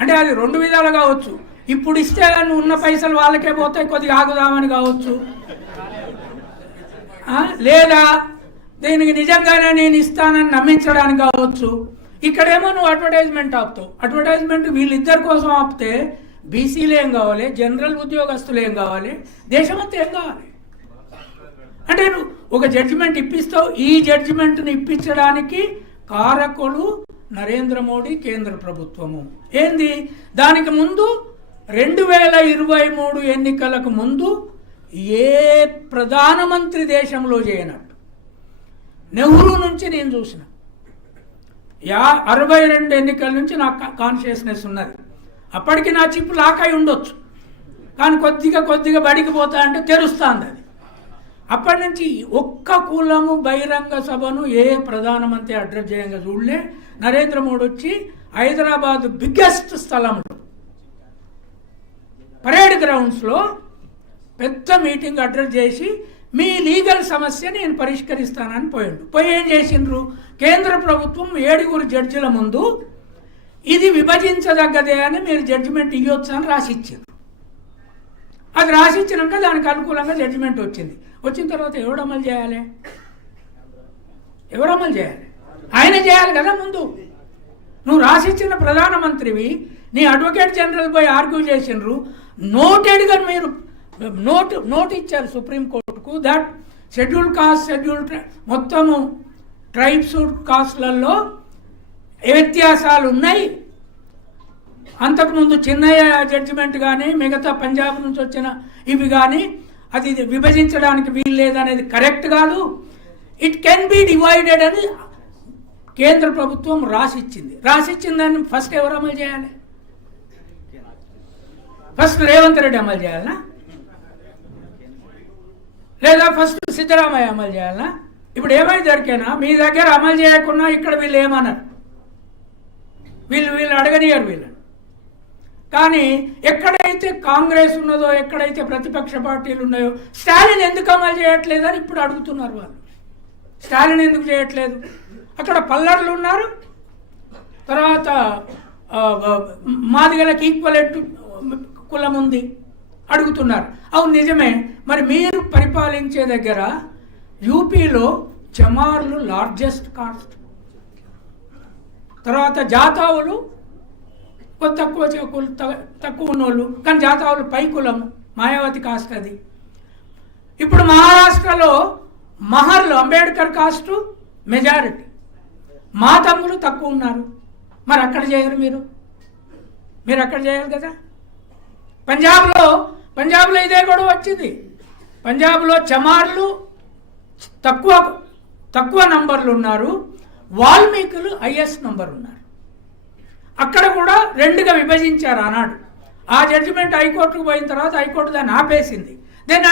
అంటే అది 2 విధాలు కావచ్చు. ఇప్పుడు ఇస్తే ఉన్న పైసలు వాళ్ళకే పోతాయి, కొద్దిగా ఆగుదామని కావచ్చు. లేదా దీనికి నిజంగానే నేను ఇస్తానని నమ్మించడానికి కావచ్చు. ఇక్కడేమో నువ్వు అడ్వర్టైజ్మెంట్ ఆపుతావు. అడ్వర్టైజ్మెంట్ వీళ్ళిద్దరి కోసం ఆపితే బీసీలు ఏం కావాలి, జనరల్ ఉద్యోగస్తులు ఏం కావాలి, దేశమంతా ఏం కావాలి? అంటే నువ్వు ఒక జడ్జిమెంట్ ఇప్పిస్తావు. ఈ జడ్జిమెంట్ని ఇప్పించడానికి కారకులు నరేంద్ర మోడీ, కేంద్ర ప్రభుత్వము. ఏంది? దానికి ముందు 2023 ఎన్నికలకు ముందు ఏ ప్రధానమంత్రి దేశంలో చేయనట్టు నెహ్రూ నుంచి నేను చూసిన 62 ఎన్నికల నుంచి నాకు కాన్షియస్నెస్ ఉన్నది. అప్పటికి నా చిప్పు లాక్ అయి ఉండొచ్చు, కానీ కొద్దిగా బడికి పోతా అంటే తెరుస్తుంది అది. అప్పటి నుంచి ఒక్క కులము బహిరంగ సభను ఏ ప్రధానమంత్రి అడ్రస్ చేయంగా చూడలే. నరేంద్ర మోడీ వచ్చి హైదరాబాద్ బిగ్గెస్ట్ స్థలంలో పరేడ్ గ్రౌండ్స్లో పెద్ద మీటింగ్ అడ్రస్ చేసి మీ లీగల్ సమస్య నేను పరిష్కరిస్తానని పోయి ఏం చేసిండ్రు? కేంద్ర ప్రభుత్వం 7 జడ్జిల ముందు ఇది విభజించదగ్గదే అని మీరు జడ్జిమెంట్ ఇవ్వచ్చు అని రాసిచ్చారు. అది రాసిచ్చినాక దానికి అనుకూలంగా జడ్జిమెంట్ వచ్చిన తర్వాత ఎవరు అమలు చేయాలి? ఆయన చేయాలి కదా ముందు. నువ్వు రాసిచ్చిన ప్రధానమంత్రివి, నీ అడ్వకేట్ జనరల్ పోయి ఆర్గ్యూ చేసిండ్రు. నోటెడ్గా మీరు నోట్ ఇచ్చారు సుప్రీంకోర్టుకు దట్ షెడ్యూల్ కాస్ట్ మొత్తము ట్రైబ్స్ కాస్ట్లలో వ్యత్యాసాలు ఉన్నాయి, అంతకుముందు చిన్నయ్య జడ్జిమెంట్ కానీ మిగతా పంజాబ్ నుంచి వచ్చిన ఇవి కానీ అది విభజించడానికి వీలు లేదనేది కరెక్ట్ కాదు. ఇట్ కెన్ బి డివైడెడ్ అని కేంద్ర ప్రభుత్వం రాసిచ్చిందని ఫస్ట్ ఎవరు అమలు చేయాలి? ఫస్ట్ రేవంత్ రెడ్డి అమలు చేయాలనా, లేదా ఫస్ట్ సిద్ధరామయ్య అమలు చేయాలనా? ఇప్పుడు ఏమైంది దొరికేనా, మీ దగ్గర అమలు చేయకున్నా ఇక్కడ వీళ్ళు ఏమన్నారు, వీళ్ళు అడగనియరు వీళ్ళని. కానీ ఎక్కడైతే కాంగ్రెస్ ఉన్నదో, ఎక్కడైతే ప్రతిపక్ష పార్టీలు ఉన్నాయో స్టాలిన్ ఎందుకు అమలు చేయట్లేదని ఇప్పుడు అడుగుతున్నారు వాళ్ళు. స్టాలిన్ ఎందుకు చేయట్లేదు? అక్కడ పల్లర్లు ఉన్నారు, తర్వాత మాదిగలకు ఈక్వలెంట్ కులం ఉంది, అడుగుతున్నారు. అవును నిజమే. మరి మీరు పరిపాలించే దగ్గర యూపీలో చమార్లు లార్జెస్ట్ కాస్ట్, తర్వాత జాతావులు తక్కువ ఉన్నోళ్ళు, కానీ జాతావులు పై కులం, మాయావతి కాస్ట్ అది. ఇప్పుడు మహారాష్ట్రలో మహర్లు అంబేద్కర్ కాస్టు మెజారిటీ, మాతమ్ములు తక్కువ ఉన్నారు. మరి అక్కడ చేయరు మీరు అక్కడ చేయాలి కదా. పంజాబ్లో ఇదే గొడవ వచ్చింది. పంజాబ్లో చమార్లు తక్కువ నంబర్లు ఉన్నారు, వాల్మీకులు హైయెస్ట్ నంబర్ ఉన్నారు. అక్కడ కూడా రెండుగా విభజించారు ఆనాడు. ఆ జడ్జిమెంట్ హైకోర్టుకు పోయిన తర్వాత హైకోర్టు దాన్ని ఆపేసింది. దెన్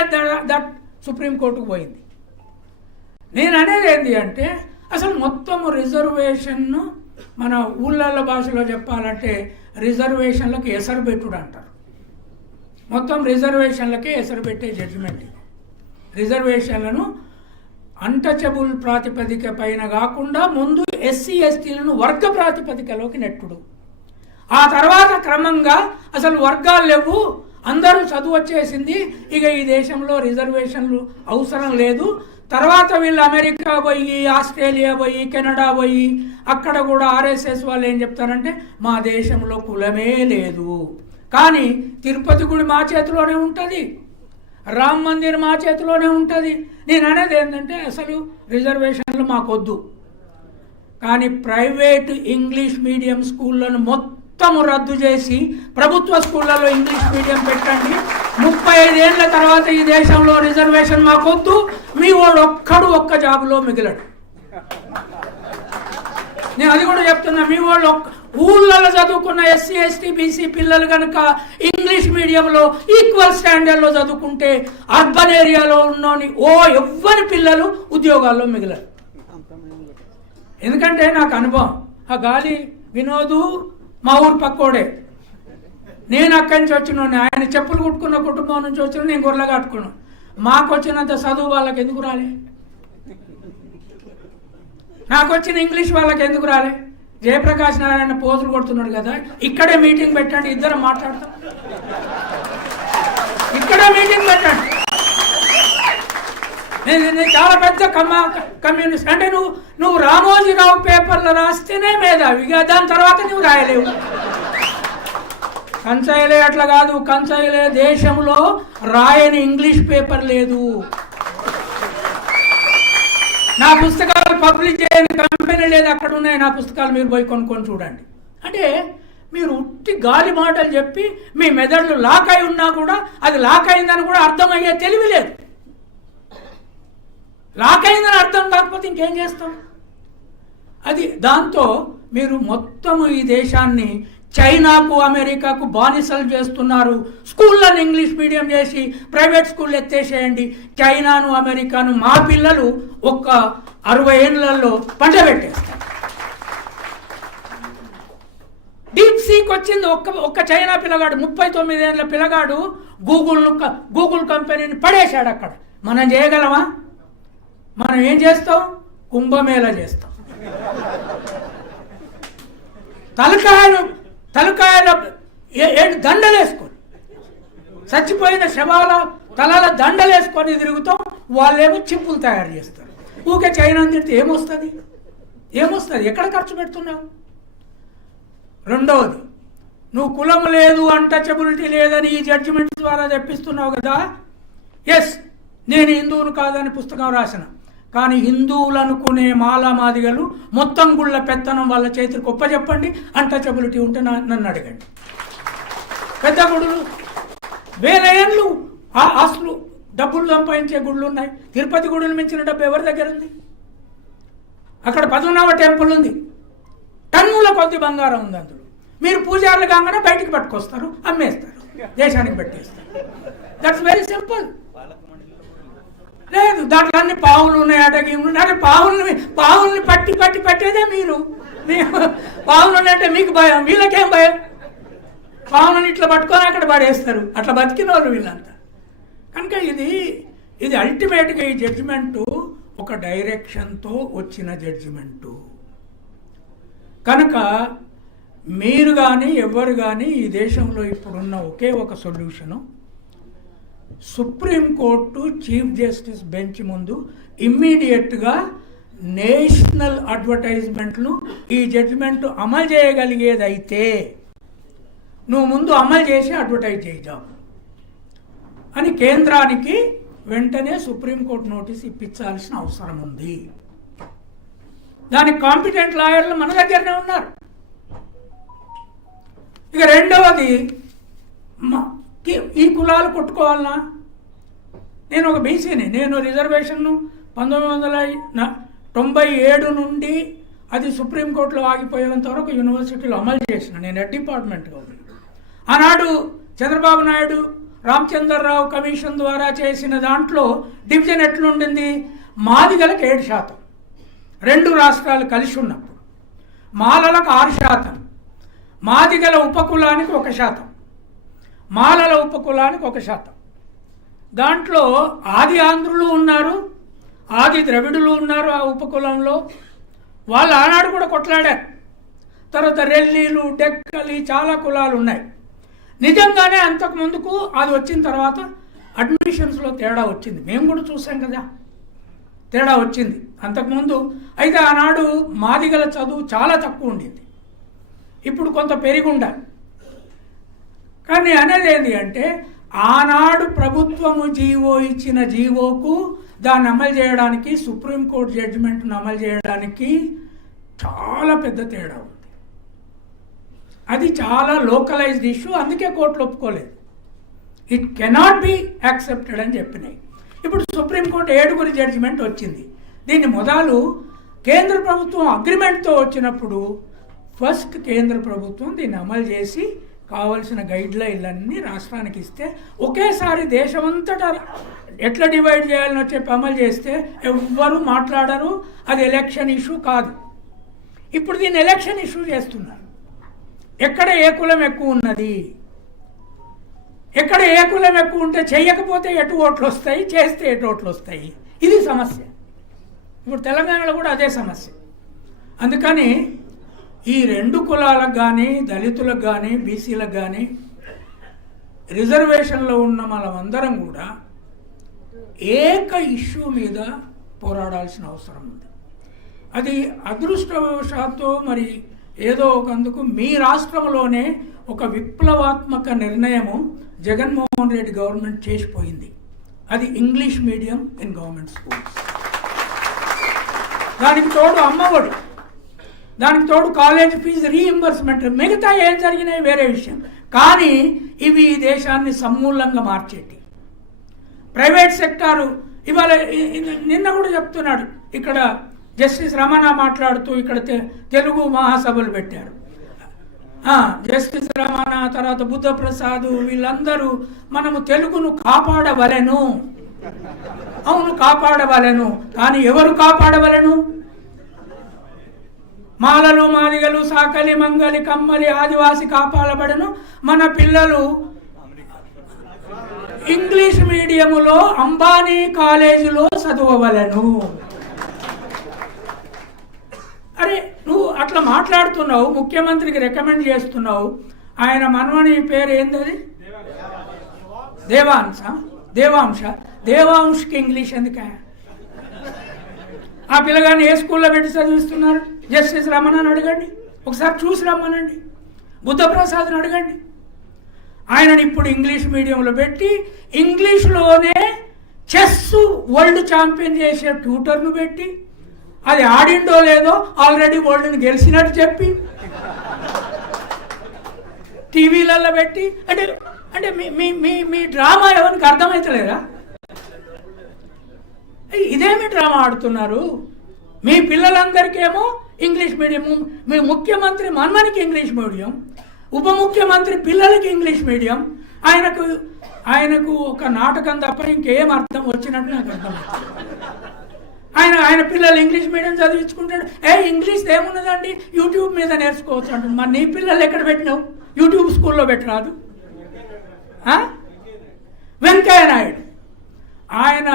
దట్ సుప్రీంకోర్టుకు పోయింది. నేను అనేది ఏంటి అంటే, అసలు మొత్తము రిజర్వేషన్ను మన ఊళ్ళ భాషలో చెప్పాలంటే రిజర్వేషన్లకు ఎసరు పెట్టుడు అంటారు. మొత్తం రిజర్వేషన్లకే ఎసరు పెట్టే జడ్జిమెంట్. రిజర్వేషన్లను అన్టచబుల్ ప్రాతిపదిక పైన కాకుండా ముందు ఎస్సీ ఎస్టీలను వర్గ ప్రాతిపదికలోకి నెట్టుడు. ఆ తర్వాత క్రమంగా అసలు వర్గాలు లేవు, అందరూ చదువు వచ్చేసింది, ఇక ఈ దేశంలో రిజర్వేషన్లు అవసరం లేదు. తర్వాత వీళ్ళు అమెరికా పోయి, ఆస్ట్రేలియా పోయి, కెనడా పోయి, అక్కడ కూడా ఆర్ఎస్ఎస్ వాళ్ళు ఏం చెప్తారంటే మా దేశంలో కులమే లేదు, కానీ తిరుపతి గుడి మా చేతిలోనే ఉంటుంది, రామ్ మందిర్ మా చేతిలోనే ఉంటుంది. నేను అనేది ఏంటంటే అసలు రిజర్వేషన్లు మాకొద్దు, కానీ ప్రైవేట్ ఇంగ్లీష్ మీడియం స్కూళ్ళను మొత్తము రద్దు చేసి ప్రభుత్వ స్కూళ్ళలో ఇంగ్లీష్ మీడియం పెట్టండి. 35 ఏళ్ల తర్వాత ఈ దేశంలో రిజర్వేషన్ మాకొద్దు, మీ వాడు ఒక్క జాబులో మిగిలడు. నేను అది కూడా చెప్తున్నా, మీ వాళ్ళు ఊళ్ళలో చదువుకున్న ఎస్సీ ఎస్టీ బీసీ పిల్లలు కనుక ఇంగ్లీష్ మీడియంలో ఈక్వల్ స్టాండర్డ్లో చదువుకుంటే అర్బన్ ఏరియాలో ఉన్నోని ఎవ్వరి పిల్లలు ఉద్యోగాల్లో మిగిలారు. ఎందుకంటే నాకు అనుభవం. ఆ గాలి వినోదు మా ఊరు పక్కోడే, నేను అక్కడి నుంచి వచ్చిన, ఆయన చెప్పులు కుట్టుకున్న కుటుంబం నుంచి వచ్చిన, నేను గొర్రెలు కట్టుకున్నాను. మాకు వచ్చినంత చదువు వాళ్ళకి ఎందుకు రాలే? నాకు వచ్చిన ఇంగ్లీష్ వాళ్ళకి ఎందుకు రాలే? జయప్రకాష్ నారాయణ పోజులు కొడుతున్నాడు కదా, ఇక్కడే మీటింగ్ పెట్టండి, ఇద్దరం మాట్లాడతాం. ఇక్కడే మీటింగ్ పెట్టండి. నేను చాలా పెద్ద కమ్యూనిస్ట్. అంటే నువ్వు రామోజీరావు పేపర్లు రాస్తేనే మేధావి, దాని తర్వాత నువ్వు రాయలేవు. కంచాయిలే అట్లా కాదు, కంచాయిలే దేశంలో రాయని ఇంగ్లీష్ పేపర్ లేదు. నా పుస్తకాలు పబ్లిష్ చేయని కంపెనీ లేదు, అక్కడ ఉన్నాయి నా పుస్తకాలు, మీరు పోయి కొనుక్కొని చూడండి. అంటే మీరు ఉట్టి గాలి మాటలు చెప్పి మీ మెదడులు లాక్ అయి ఉన్నా కూడా అది లాక్ అయిందని కూడా అర్థమయ్యే తెలివి లేదు. లాక్ అయిందని అర్థం కాకపోతే ఇంకేం చేస్తాం? అది దాంతో మీరు మొత్తము ఈ దేశాన్ని చైనాకు అమెరికాకు బానిసలు చేస్తున్నారు. స్కూళ్ళని ఇంగ్లీష్ మీడియం చేసి ప్రైవేట్ స్కూల్ ఎత్తేసేయండి. చైనాను అమెరికాను మా పిల్లలు 60 ఏళ్లలో పంట పెట్టేస్తారు. డీప్ సీక్ వచ్చింది. ఒక్క చైనా పిల్లగాడు, 39 ఏళ్ళ పిల్లగాడు గూగుల్ కంపెనీని పడేశాడు అక్కడ. మనం చేయగలమా? మనం ఏం చేస్తాం? కుంభమేళ చేస్తాం. తలకాయల దండలేసుకొని, చచ్చిపోయిన శవాల తలల దండలేసుకొని తిరుగుతాం. వాళ్ళేమో చిప్పులు తయారు చేస్తారు. ఊకే చైనా తిడితే ఏమొస్తుంది? ఎక్కడ ఖర్చు పెడుతున్నావు? రెండవది, నువ్వు కులం లేదు, అన్టచబిలిటీ లేదని ఈ జడ్జిమెంట్ ద్వారా తెప్పిస్తున్నావు కదా. ఎస్, నేను హిందువును కాదని పుస్తకం రాసిన, కానీ హిందువులు అనుకునే మాదిగలు మొత్తం గుళ్ళ పెత్తనం వాళ్ళ చేతికి ఒప్పచెప్పండి, అన్టచబిలిటీ ఉంటే నన్ను అడగండి. పెద్ద గుడులు వేల ఏళ్ళు ఆస్తులు డబ్బులు సంపాదించే గుళ్ళు ఉన్నాయి. తిరుపతి గుడులు మించిన డబ్బు ఎవరి దగ్గర ఉంది? అక్కడ పద్మనాభ టెంపుల్ ఉంది, టన్నుల కొద్ది బంగారం ఉంది అందులో. మీరు పూజారులు కాగానే బయటికి పట్టుకొస్తారు, అమ్మేస్తారు, దేశానికి పెట్టేస్తారు. That's very simple. లేదు దాంట్లో అన్ని పావులు ఉన్నాయి, అటకి పావుల్ని పట్టి పట్టేదే మీరు. పావులు ఉన్నాయంటే మీకు భయం, వీళ్ళకేం భయం? పావులను ఇట్లా పట్టుకొని అక్కడ పడేస్తారు. అట్లా బతికిన వాళ్ళు వీళ్ళంతా. కనుక ఇది అల్టిమేట్గా ఈ జడ్జిమెంటు ఒక డైరెక్షన్తో వచ్చిన జడ్జిమెంటు. కనుక మీరు కానీ ఎవరు కానీ ఈ దేశంలో ఇప్పుడున్న ఒకే ఒక solution, supreme court chief justice bench ముందు ఇమ్మీడియట్గా నేషనల్ అడ్వర్టైజ్మెంట్లు ఈ జడ్జిమెంట్ అమలు చేయగలిగేదైతే నువ్వు ముందు అమలు చేసి అడ్వర్టైజ్ చేద్దాం అని కేంద్రానికి వెంటనే సుప్రీంకోర్టు నోటీస్ ఇప్పించాల్సిన అవసరం ఉంది. దానికి కాంపిటెంట్ లాయర్లు మన దగ్గరనే ఉన్నారు. ఇక రెండవది, ఈ కులాలు కొట్టుకోవాలనా? నేను ఒక బీసీని, నేను రిజర్వేషన్ను 1997 నుండి అది సుప్రీంకోర్టులో ఆగిపోయేంత వరకు యూనివర్సిటీలో అమలు చేసిన నేను హెడ్ డిపార్ట్మెంట్గా ఉన్నాను. ఆనాడు చంద్రబాబు నాయుడు రామచంద్రరావు కమిషన్ ద్వారా చేసిన దాంట్లో డివిజన్ ఎట్లుండింది? మాదిగలకు 7%, 2 రాష్ట్రాలు కలిసి ఉన్నప్పుడు. మాలలకు 6%, మాదిగల ఉపకులానికి 1%, మాలల ఉపకులానికి 1%. దాంట్లో ఆది ఆంధ్రులు ఉన్నారు, ఆది ద్రవిడులు ఉన్నారు ఆ ఉపకులంలో. వాళ్ళు ఆనాడు కూడా కొట్లాడారు. తర్వాత రెల్లీలు, డెక్కలి, చాలా కులాలు ఉన్నాయి. నిజంగానే అంతకుముందుకు అది వచ్చిన తర్వాత అడ్మిషన్స్లో తేడా వచ్చింది. మేము కూడా చూసాం కదా, తేడా వచ్చింది అంతకుముందు. అయితే ఆనాడు మాదిగల చదువు చాలా తక్కువ ఉండింది, ఇప్పుడు కొంత పెరిగి ఉండాలి. కానీ అనేది ఏంటి అంటే, ఆనాడు ప్రభుత్వము జీవో ఇచ్చిన జీవోకు దాన్ని అమలు చేయడానికి, సుప్రీంకోర్టు జడ్జిమెంట్ను అమలు చేయడానికి చాలా పెద్ద తేడా ఉంది. అది చాలా లోకలైజ్డ్ ఇష్యూ, అందుకే కోర్టులు ఒప్పుకోలేదు. ఇట్ కెనాట్ బి యాక్సెప్టెడ్ అని చెప్పినాయి. ఇప్పుడు సుప్రీంకోర్టు 7 జడ్జిమెంట్ వచ్చింది. దీన్ని మొదలు కేంద్ర ప్రభుత్వం అగ్రిమెంట్తో వచ్చినప్పుడు ఫస్ట్ కేంద్ర ప్రభుత్వం దీన్ని అమలు చేసి కావలసిన గైడ్ లైన్లన్నీ రాష్ట్రానికి ఇస్తే, ఒకేసారి దేశమంతటా ఎట్లా డివైడ్ చేయాలని చెప్పి అమలు చేస్తే ఎవ్వరూ మాట్లాడరు. అది ఎలక్షన్ ఇష్యూ కాదు. ఇప్పుడు దీన్ని ఎలక్షన్ ఇష్యూ చేస్తున్నారు. ఎక్కడ ఏ కులం ఎక్కువ ఉన్నది, ఎక్కడ ఏ కులం ఎక్కువ ఉంటే చేయకపోతే ఎటు ఓట్లు వస్తాయి, చేస్తే ఎటు ఓట్లు వస్తాయి, ఇది సమస్య. ఇప్పుడు తెలంగాణలో కూడా అదే సమస్య. అందుకని ఈ 2 కులాలకు కానీ, దళితులకు కానీ, బీసీలకు కానీ రిజర్వేషన్లో ఉన్న మనమందరం కూడా ఏక ఇష్యూ మీద పోరాడాల్సిన అవసరం ఉంది. అది అదృష్టవశాత్తు మరి ఏదో ఒకందుకు మీ రాష్ట్రంలోనే ఒక విప్లవాత్మక నిర్ణయము జగన్మోహన్ రెడ్డి గవర్నమెంట్ చేసిపోయింది. అది English medium in government schools. దానికి తోడు అమ్మఒడి, దానికి తోడు కాలేజ్ ఫీజు రీఇంబర్స్మెంట్. మిగతా ఏం జరిగినాయి వేరే విషయం, కానీ ఇవి ఈ దేశాన్ని సమూలంగా మార్చేటి. ప్రైవేట్ సెక్టారు ఇవాళ నిన్న కూడా చెప్తున్నాడు, ఇక్కడ జస్టిస్ రమణ మాట్లాడుతూ ఇక్కడ తెలుగు మహాసభలు పెట్టారు. జస్టిస్ రమణ, తర్వాత బుద్ధప్రసాద్, వీళ్ళందరూ మనము తెలుగును కాపాడవలెను. అవును, కాపాడవలెను. కానీ ఎవరు కాపాడవలెను? మాలలు, మాదిగలు, సాకలి, మంగలి, కమ్మలి, ఆదివాసి కాపాడబడను. మన పిల్లలు ఇంగ్లీష్ మీడియములో అంబానీ కాలేజీలో చదవవలెను. అరే నువ్వు అట్లా మాట్లాడుతున్నావు, ముఖ్యమంత్రికి రికమెండ్ చేస్తున్నావు. ఆయన మనవని పేరు ఏంటది? దేవాంశకి ఇంగ్లీష్ ఎందుకే? ఆ పిల్లగాన్ని ఏ స్కూల్లో పెట్టి చదివిస్తున్నారు? జస్టిస్ రమణని అడగండి, ఒకసారి చూసి రమ్మనండి. బుద్ధప్రసాద్ని అడగండి. ఆయనని ఇప్పుడు ఇంగ్లీష్ మీడియంలో పెట్టి ఇంగ్లీష్లోనే చెస్ వరల్డ్ ఛాంపియన్ చేసే ట్యూటర్ను పెట్టి అది ఆడిండో లేదో ఆల్రెడీ వరల్డ్ని గెలిచినట్టు చెప్పి టీవీలలో పెట్టి అంటే అంటే మీ మీ మీ డ్రామా ఎవరికి అర్థమవుతలేదా? ఇదేమి డ్రామా ఆడుతున్నారు? మీ పిల్లలందరికేమో ఇంగ్లీష్ మీడియం, మీ ముఖ్యమంత్రి మన్మనికి ఇంగ్లీష్ మీడియం, ఉప ముఖ్యమంత్రి పిల్లలకి ఇంగ్లీష్ మీడియం. ఆయనకు ఒక నాటకం తప్ప ఇంకేం అర్థం వచ్చినట్టు నాకు అర్థం. ఆయన పిల్లలు ఇంగ్లీష్ మీడియం చదివించుకుంటాడు. ఇంగ్లీష్ ఏమున్నదండి, యూట్యూబ్ మీద నేర్చుకోవచ్చు అంటుంది. మరి నీ పిల్లలు ఎక్కడ పెట్టినావు? యూట్యూబ్ స్కూల్లో పెట్టరాదు? వెంకయ్య నాయుడు ఆయన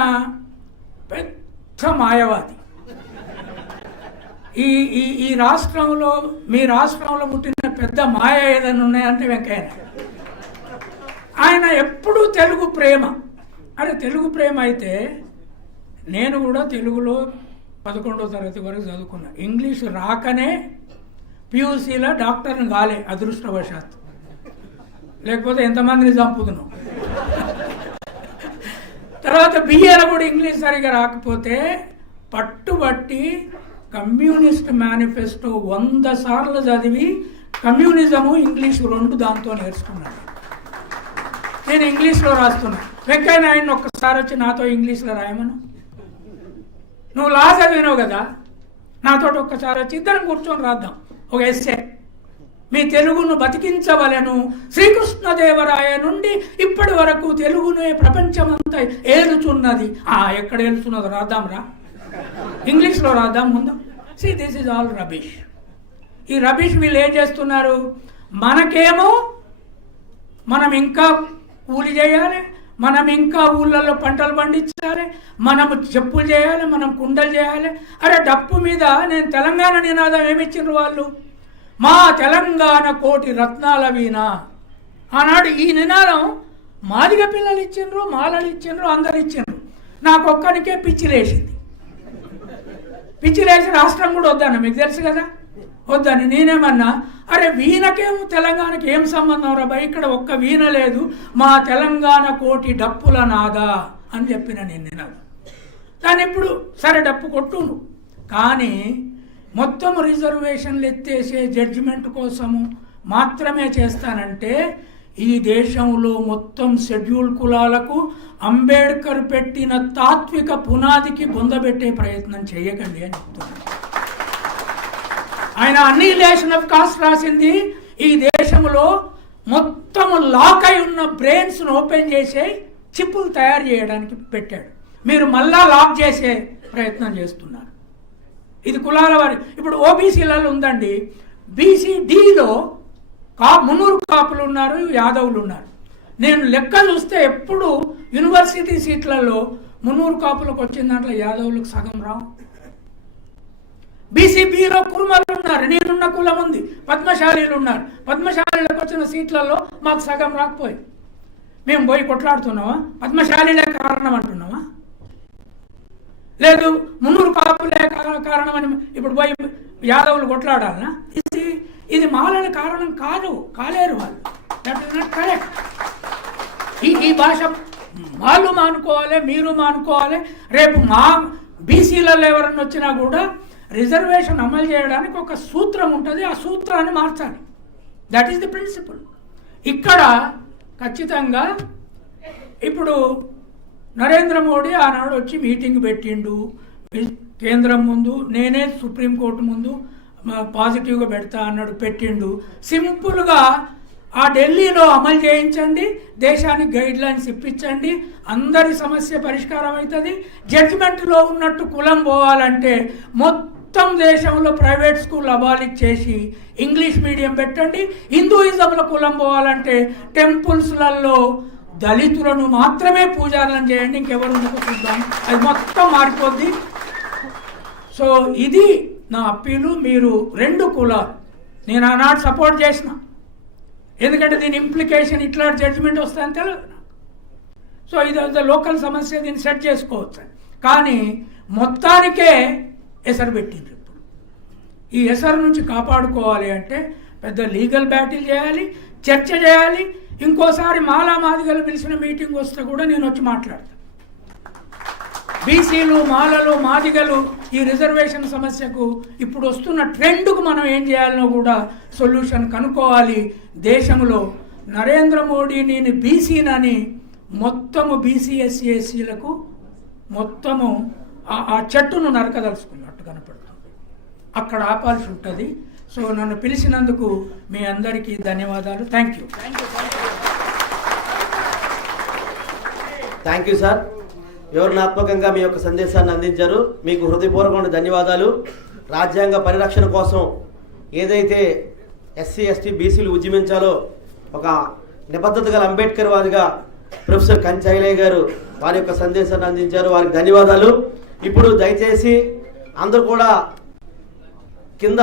పెద్ద మాయవాది. ఈ రాష్ట్రంలో, మీ రాష్ట్రంలో పుట్టిన పెద్ద మాయ ఏదైనా ఉన్నాయంటే వెంకయ్య నాయుడు. ఆయన ఎప్పుడూ తెలుగు ప్రేమ. అరే తెలుగు ప్రేమ అయితే నేను కూడా తెలుగులో 11వ తరగతి వరకు చదువుకున్నా. ఇంగ్లీషు రాకనే పియూసీలో డాక్టర్ని కాలే అదృష్టవశాత్తు, లేకపోతే ఎంతమందిని చంపుతున్నాం. తర్వాత బిఏలో కూడా ఇంగ్లీష్ సరిగా రాకపోతే పట్టుబట్టి కమ్యూనిస్ట్ మేనిఫెస్టో 100 సార్లు చదివి కమ్యూనిజము ఇంగ్లీషు 2 దాంతో నేర్చుకున్నాను. నేను ఇంగ్లీష్లో రాస్తున్నా. వెంకయ్య నాయుడిని ఒక్కసారి వచ్చి నాతో ఇంగ్లీష్లో రాయమను. నువ్వు లా చదివినావు కదా, నాతో ఒక్కసారి వచ్చి ఇద్దరం కూర్చొని రాద్దాం ఒక ఎస్సే. మీ తెలుగును బతికించవలను, శ్రీకృష్ణదేవరాయ నుండి ఇప్పటి వరకు తెలుగునే ప్రపంచమంతా ఏలుచున్నది. ఎక్కడ ఏలుచున్నదో రాద్దాం రా, ఇంగ్లీష్లో రాద్దాం ముందు. See this is all rubbish. ఈ రబీష్ వీళ్ళు ఏం చేస్తున్నారు? మనకేమో మనం ఇంకా కూలి చేయాలి, మనం ఇంకా ఊళ్ళల్లో పంటలు పండించాలి, మనము చెప్పులు చేయాలి, మనం కుండలు చేయాలి. అరే డప్పు మీద నేను తెలంగాణ నినాదం ఏమిచ్చిండ్రు వాళ్ళు? మా తెలంగాణ కోటి రత్నాల వీణ. ఆనాడు ఈ నినాదం మాదిగ పిల్లలు ఇచ్చిండ్రు, మాలలు ఇచ్చిండ్రు, అందరు ఇచ్చిండ్రు. నాకు ఒక్కరికే పిచ్చిలేసింది. పిచ్చిలేసి రాష్ట్రం కూడా వద్దన్న, మీకు తెలుసు కదా వద్దని. నేనేమన్నా, అరే వీణకేమో తెలంగాణకి ఏం సంబంధం రా భయ్, ఇక్కడ ఒక్క వీణ లేదు, మా తెలంగాణ కోటి డప్పుల నాదా అని చెప్పిన నేను నినాదం. దాన్ని ఇప్పుడు సరే డప్పు కొట్టును, కానీ మొత్తం రిజర్వేషన్లు ఎత్తేసే జడ్జిమెంట్ కోసము మాత్రమే చేస్తానంటే ఈ దేశంలో మొత్తం షెడ్యూల్ కులాలకు అంబేద్కర్ పెట్టిన తాత్విక పునాదికి బొందబెట్టే ప్రయత్నం చేయకండి అని చెప్తున్నాను. ఆయన అన్నిహిలేషన్ ఆఫ్ కాస్ట్ రాసింది ఈ దేశంలో మొత్తం లాక్ అయి ఉన్న బ్రెయిన్స్ను ఓపెన్ చేసే చిప్పులు తయారు చేయడానికి పెట్టాడు. మీరు మళ్ళా లాక్ చేసే ప్రయత్నం చేస్తున్నారు. ఇది కులాల వారి. ఇప్పుడు ఓబీసీలలో ఉందండి, బీసీడీలో మున్నూరు కాపులు ఉన్నారు, యాదవులు ఉన్నారు. నేను లెక్క చూస్తే ఎప్పుడు యూనివర్సిటీ సీట్లలో మున్నూరు కాపులకు వచ్చిన దాంట్లో యాదవులకు సగం రావు. బీసీబీలో కుర్మలు ఉన్నారు, నేనున్న కులం ఉంది, పద్మశాలీలు ఉన్నారు. పద్మశాలీలకు వచ్చిన సీట్లలో మాకు సగం రాకపోయింది. మేము పోయి కొట్లాడుతున్నావా? పద్మశాలీలే కారణం అంటున్నావా? లేదు మున్నూరు కాపులే కారణం అని ఇప్పుడు పోయి యాదవులు కొట్లాడాలనా? ఇది మాలల కారణం కాదు, కాలేరు వాళ్ళు. That is not correct. ఈ భాష వాళ్ళు మానుకోవాలి, మీరు మానుకోవాలి. రేపు మా బీసీలలో ఎవరన్నా వచ్చినా కూడా రిజర్వేషన్ అమలు చేయడానికి ఒక సూత్రం ఉంటుంది, ఆ సూత్రాన్ని మార్చాలి. That is the principle. ఇక్కడ ఖచ్చితంగా ఇప్పుడు నరేంద్ర మోడీ ఆనాడు వచ్చి మీటింగ్ పెట్టిండు కేంద్రం ముందు, నేనే సుప్రీంకోర్టు ముందు పాజిటివ్గా పెడతా అన్నాడు, పెట్టిండు. సింపుల్గా ఆ ఢిల్లీలో అమలు చేయించండి, దేశానికి గైడ్ లైన్స్ ఇప్పించండి, అందరి సమస్య పరిష్కారం అవుతుంది. జడ్జిమెంట్లో ఉన్నట్టు కులం పోవాలంటే మొత్తం దేశంలో ప్రైవేట్ స్కూల్ అబాలిష్ చేసి ఇంగ్లీష్ మీడియం పెట్టండి. హిందూయిజంలో కులం పోవాలంటే టెంపుల్స్లలో దళితులను మాత్రమే పూజారులను చేయండి, ఇంకెవరు ఉండకు చూద్దాం, అది మొత్తం మారిపోద్ది. సో ఇది నా అప్పీలు. మీరు 2 కులాలు నేను ఆనాడు సపోర్ట్ చేసిన, ఎందుకంటే దీని ఇంప్లికేషన్ ఇట్లా జడ్జిమెంట్ వస్తుందని తెలియదు నాకు. సో ఇది లోకల్ సమస్య, దీన్ని సెట్ చేసుకోవచ్చు. కానీ మొత్తానికే ఎసరు పెట్టింది. ఇప్పుడు ఈ ఎసరు నుంచి కాపాడుకోవాలి అంటే పెద్ద లీగల్ బ్యాటిల్ చేయాలి, చర్చ చేయాలి. ఇంకోసారి మాలా మాదిగలు పిలిచిన మీటింగ్ వస్తే కూడా నేను వచ్చి మాట్లాడతాను. బీసీలు, మాలలు, మాదిగలు ఈ రిజర్వేషన్ సమస్యకు ఇప్పుడు వస్తున్న ట్రెండ్కు మనం ఏం చేయాలనో కూడా సొల్యూషన్ కనుక్కోవాలి. దేశంలో నరేంద్ర మోడీ నేను బీసీనని మొత్తము బీసీ ఎస్సీ ఎస్సీలకు మొత్తము ఆ చెట్టును నరకదలుచుకున్నట్టు కనపడుతుంది. అక్కడ ఆపాల్సి ఉంటుంది. సో నన్ను పిలిచినందుకు మీ అందరికీ ధన్యవాదాలు. Thank you. Thank you sir. వివరణాత్మకంగా మీ యొక్క సందేశాన్ని అందించారు. మీకు హృదయపూర్వకమైన ధన్యవాదాలు. రాజ్యాంగ పరిరక్షణ కోసం ఏదైతే ఎస్సీ ఎస్టీ బీసీలు ఉద్యమించాలో ఒక నిబద్ధత గల అంబేద్కర్ వాదిగా ప్రొఫెసర్ కంచైలయ్య గారు వారి యొక్క సందేశాన్ని అందించారు. వారికి ధన్యవాదాలు. ఇప్పుడు దయచేసి అందరూ కూడా